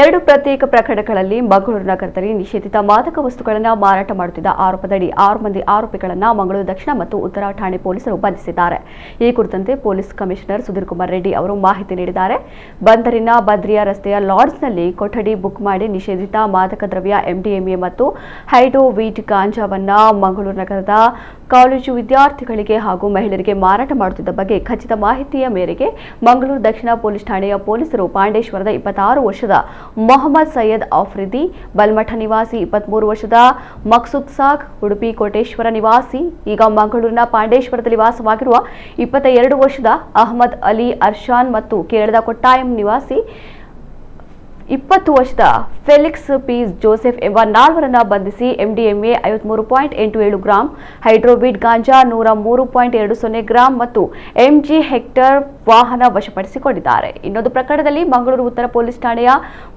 ಎರಡು ಪ್ರತ್ಯೇಕ ಪ್ರಕರಣಗಳಲ್ಲಿ ಮಂಗಳೂರು ನಗರದಲ್ಲಿ ನಿಷೇಧಿತ ಮಾದಕ ವಸ್ತುಗಳನ್ನು ಮಾರಾಟ ಮಾಡುತ್ತಿದ್ದ ಆರೋಪದಡಿ 6 ಮಂದಿ ಆರೋಪಿಗಳನ್ನು ಮಂಗಳೂರು ದಕ್ಷಿಣ ಮತ್ತು ಉತ್ತರ ಠಾಣೆ ಪೊಲೀಸರು ಬಂಧಿಸಿದ್ದಾರೆ. ಈ ಕುರಿತಂತೆ ಪೊಲೀಸ್ ಕಮಿಷನರ್ ಸುಧೀರ್ ಕುಮಾರ್ ರೆಡ್ಡಿ ಅವರು ಮಾಹಿತಿ ನೀಡಿದ್ದಾರೆ. ಬಂದರಿನ ಬದ್ರಿಯಾ ರಸ್ತೆಯ ಲಾಡ್ಜ್ನಲ್ಲಿ ಕೊಠಡಿ ಬುಕ್ ಮಾಡಿ ನಿಷೇಧಿತ ಮಾದಕ ದ್ರವ್ಯ MDMA ಮತ್ತು ಹೈಡ್ರೋವೀಟ್ ಗಾಂಜಾವನ್ನು ಮಂಗಳೂರು ನಗರದ ಕಾಲೇಜು ವಿದ್ಯಾರ್ಥಿಗಳಿಗೆ ಹಾಗೂ ಮಹಿಳೆಯರಿಗೆ ಮಾರಾಟ ಮಾಡುತ್ತಿದ್ದ ಬಗ್ಗೆ ಖಚಿತ ಮಾಹಿತಿಯ ಮೇರೆಗೆ ಮಂಗಳೂರು ದಕ್ಷಿಣ ಪೊಲೀಸ್ ಠಾಣೆಯ ಪೊಲೀಸರು ಪಾಂಡೇಶ್ವರದ 26 ವರ್ಷದ ಮೊಹಮ್ಮದ್ ಸೈಯದ್ ಆಫ್ರಿದಿ, ಬಲ್ಮಠ ನಿವಾಸಿ 23 ವರ್ಷದ ಮಕ್ಸೂದ್ ಸಾಗ್, ಉಡುಪಿ ಕೋಟೇಶ್ವರ ನಿವಾಸಿ, ಈಗ ಮಂಗಳೂರಿನ ಪಾಂಡೇಶ್ವರದಲ್ಲಿ ವಾಸವಾಗಿರುವ 22 ವರ್ಷದ ಅಹಮದ್ ಅಲಿ ಅರ್ಷಾನ್ ಮತ್ತು ಕೇರಳದ ಕೊಟ್ಟಾಯಂ ನಿವಾಸಿ 20 ವರ್ಷದ ಫೆಲಿಕ್ಸ್ ಪಿ ಜೋಸೆಫ್ ಎಂಬ 4ರನ್ನು ಬಂಧಿಸಿ MDMA 53.87 ಗ್ರಾಂ, ಹೈಡ್ರೋವೀಟ್ ಗಾಂಜಾ 103.20 ಗ್ರಾಂ ಮತ್ತು MG ಹೆಕ್ಟರ್ ವಾಹನ ವಶಪಡಿಸಿಕೊಂಡಿದ್ದಾರೆ. ಇನ್ನೊಂದು ಪ್ರಕರಣದಲ್ಲಿ ಮಂಗಳೂರು ಉತ್ತರ ಪೊಲೀಸ್ ಠಾಣೆಯ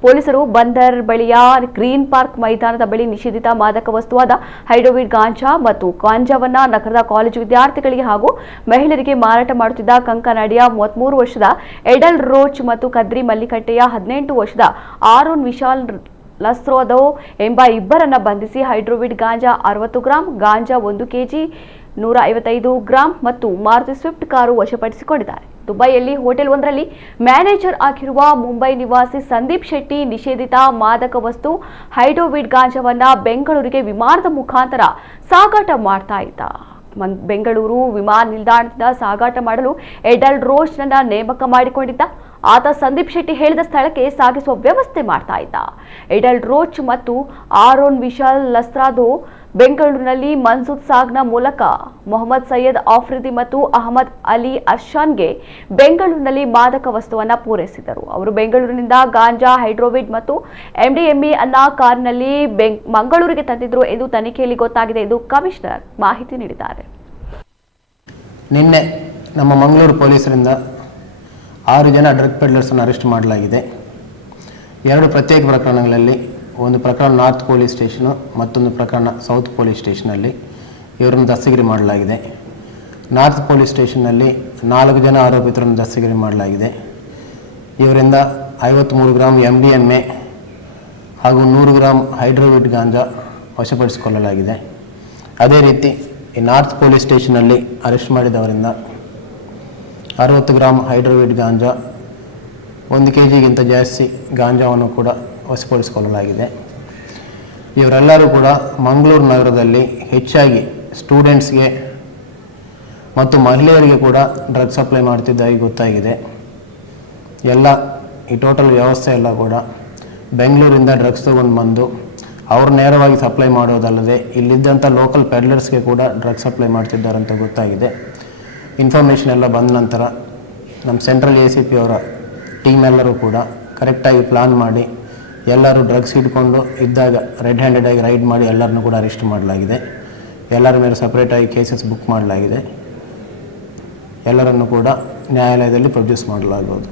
ಪೊಲೀಸರು ಬಂದರ್ ಬಳಿಯ ಗ್ರೀನ್ ಪಾರ್ಕ್ ಮೈದಾನದ ಬಳಿ ನಿಷೇಧಿತ ಮಾದಕ ವಸ್ತುವಾದ ಹೈಡ್ರೋವೀಟ್ ಗಾಂಜಾ ಮತ್ತು ಗಾಂಜಾವನ್ನು ನಗರದ ಕಾಲೇಜು ವಿದ್ಯಾರ್ಥಿಗಳಿಗೆ ಹಾಗೂ ಮಹಿಳೆಯರಿಗೆ ಮಾರಾಟ ಮಾಡುತ್ತಿದ್ದ ಕಂಕನಾಡಿಯ 33 ವರ್ಷದ ಎಡಲ್ ರೋಚ್ ಮತ್ತು ಕದ್ರಿ ಮಲ್ಲಿಕಟ್ಟೆಯ 18 ವರ್ಷದ ಆರೋನ್ ವಿಶಾಲ್ ಲಸ್ರೋದೋ ಎಂಬ 2ರನ್ನು ಬಂಧಿಸಿ ಹೈಡ್ರೋವೀಟ್ ಗಾಂಜಾ 60 ಗ್ರಾಂ, ಗಾಂಜಾ 1 ಕೆಜಿ 155 ಗ್ರಾಂ ಮತ್ತು ಮಾರುತಿ ಸ್ವಿಫ್ಟ್ ಕಾರು ವಶಪಡಿಸಿಕೊಂಡಿದ್ದಾರೆ. ದುಬೈಯಲ್ಲಿ ಹೋಟೆಲ್ ಒಂದರಲ್ಲಿ ಮ್ಯಾನೇಜರ್ ಆಗಿರುವ ಮುಂಬೈ ನಿವಾಸಿ ಸಂದೀಪ್ ಶೆಟ್ಟಿ ನಿಷೇಧಿತ ಮಾದಕ ವಸ್ತು ಹೈಡ್ರೋವೀಟ್ ಗಾಂಜಾವನ್ನ ಬೆಂಗಳೂರಿಗೆ ವಿಮಾನದ ಮುಖಾಂತರ ಸಾಗಾಟ ಮಾಡ್ತಾ ಇದ್ದ. ಬೆಂಗಳೂರು ವಿಮಾನ ನಿಲ್ದಾಣದಿಂದ ಸಾಗಾಟ ಮಾಡಲು ಎಡಲ್ ರೋಚ್ನನ್ನ ನೇಮಕ ಮಾಡಿಕೊಂಡಿದ್ದ. ಆತ ಸಂದೀಪ್ ಶೆಟ್ಟಿ ಹೇಳಿದ ಸ್ಥಳಕ್ಕೆ ಸಾಗಿಸುವ ವ್ಯವಸ್ಥೆ ಮಾಡ್ತಾ ಇದ್ದ. ಎಡಲ್ ರೋಚ್ ಮತ್ತು ಆರೋನ್ ವಿಶಾಲ್ ಲಸ್ರಾದೋ ಬೆಂಗಳೂರಿನಲ್ಲಿ ಮನ್ಸೂದ್ ಸಾಗ್ನ ಮೂಲಕ ಮೊಹಮ್ಮದ್ ಸೈಯದ್ ಆಫ್ರಿದಿ ಮತ್ತು ಅಹಮದ್ ಅಲಿ ಅರ್ಷಾನ್ಗೆ ಬೆಂಗಳೂರಿನಲ್ಲಿ ಮಾದಕ ವಸ್ತುವನ್ನು ಪೂರೈಸಿದರು. ಅವರು ಬೆಂಗಳೂರಿನಿಂದ ಗಾಂಜಾ, ಹೈಡ್ರೋವೀಟ್ ಮತ್ತು MDMA ಅನ್ನ ಕಾರಿನಲ್ಲಿ ಮಂಗಳೂರಿಗೆ ತಂದಿದ್ರು ಎಂದು ತನಿಖೆಯಲ್ಲಿ ಗೊತ್ತಾಗಿದೆ ಎಂದು ಕಮಿಷನರ್ ಮಾಹಿತಿ ನೀಡಿದ್ದಾರೆ. ನಿನ್ನೆ ನಮ್ಮ ಮಂಗಳೂರು ಪೊಲೀಸರಿಂದ 6 ಜನ ಡ್ರಗ್ ಪೆಡ್ಲರ್ಸನ್ನು ಅರೆಸ್ಟ್ ಮಾಡಲಾಗಿದೆ. 2 ಪ್ರತ್ಯೇಕ ಪ್ರಕರಣಗಳಲ್ಲಿ, ಒಂದು ಪ್ರಕರಣ ನಾರ್ತ್ ಪೊಲೀಸ್ ಸ್ಟೇಷನು, ಮತ್ತೊಂದು ಪ್ರಕರಣ ಸೌತ್ ಪೊಲೀಸ್ ಸ್ಟೇಷನಲ್ಲಿ ಇವರನ್ನು ದಸ್ತಗಿರಿ ಮಾಡಲಾಗಿದೆ. ನಾರ್ತ್ ಪೊಲೀಸ್ ಸ್ಟೇಷನ್ನಲ್ಲಿ 4 ಜನ ಆರೋಪಿತರನ್ನು ದಸ್ತಗಿರಿ ಮಾಡಲಾಗಿದೆ. ಇವರಿಂದ 53 ಗ್ರಾಂ MDMA ಹಾಗೂ 100 ಗ್ರಾಂ ಹೈಡ್ರೋವೀಟ್ ಗಾಂಜಾ ವಶಪಡಿಸಿಕೊಳ್ಳಲಾಗಿದೆ. ಅದೇ ರೀತಿ ಈ ನಾರ್ತ್ ಪೊಲೀಸ್ ಸ್ಟೇಷನಲ್ಲಿ ಅರೆಸ್ಟ್ ಮಾಡಿದವರಿಂದ 60 ಗ್ರಾಂ ಹೈಡ್ರೋವೀಟ್ ಗಾಂಜಾ, 1 ಕೆಜಿಗಿಂತ ಜಾಸ್ತಿ ಗಾಂಜಾವನ್ನು ಕೂಡ ವಶಪಡಿಸಿಕೊಳ್ಳಲಾಗಿದೆ. ಇವರೆಲ್ಲರೂ ಕೂಡ ಮಂಗಳೂರು ನಗರದಲ್ಲಿ ಹೆಚ್ಚಾಗಿ ಸ್ಟೂಡೆಂಟ್ಸ್ಗೆ ಮತ್ತು ಮಹಿಳೆಯರಿಗೆ ಕೂಡ ಡ್ರಗ್ ಸಪ್ಲೈ ಮಾಡ್ತಿದ್ದಾಗಿ ಗೊತ್ತಾಗಿದೆ. ಈ ಟೋಟಲ್ ವ್ಯವಸ್ಥೆ ಎಲ್ಲ ಕೂಡ ಬೆಂಗಳೂರಿಂದ ಡ್ರಗ್ಸ್ ತೊಗೊಂಡು ಬಂದು ಅವ್ರು ನೇರವಾಗಿ ಸಪ್ಲೈ ಮಾಡೋದಲ್ಲದೆ ಇಲ್ಲಿದ್ದಂಥ ಲೋಕಲ್ ಪೆಡ್ಲರ್ಸ್ಗೆ ಕೂಡ ಡ್ರಗ್ ಸಪ್ಲೈ ಮಾಡ್ತಿದ್ದಾರೆ ಅಂತ ಗೊತ್ತಾಗಿದೆ. ಇನ್ಫಾರ್ಮೇಷನ್ ಎಲ್ಲ ಬಂದ ನಂತರ ನಮ್ಮ ಸೆಂಟ್ರಲ್ ACP ಅವರ ಟೀಮ್ ಎಲ್ಲರೂ ಕೂಡ ಕರೆಕ್ಟಾಗಿ ಪ್ಲಾನ್ ಮಾಡಿ ಎಲ್ಲರೂ ಡ್ರಗ್ಸ್ ಇಟ್ಕೊಂಡು ಇದ್ದಾಗ ರೆಡ್ ಹ್ಯಾಂಡೆಡ್ ಆಗಿ ರೈಡ್ ಮಾಡಿ ಎಲ್ಲರನ್ನೂ ಕೂಡ ಅರೆಸ್ಟ್ ಮಾಡಲಾಗಿದೆ. ಎಲ್ಲರ ಮೇಲೆ ಸಪ್ರೇಟಾಗಿ ಕೇಸಸ್ ಬುಕ್ ಮಾಡಲಾಗಿದೆ. ಎಲ್ಲರನ್ನು ಕೂಡ ನ್ಯಾಯಾಲಯದಲ್ಲಿ ಪ್ರೊಡ್ಯೂಸ್ ಮಾಡಲಾಗುವುದು.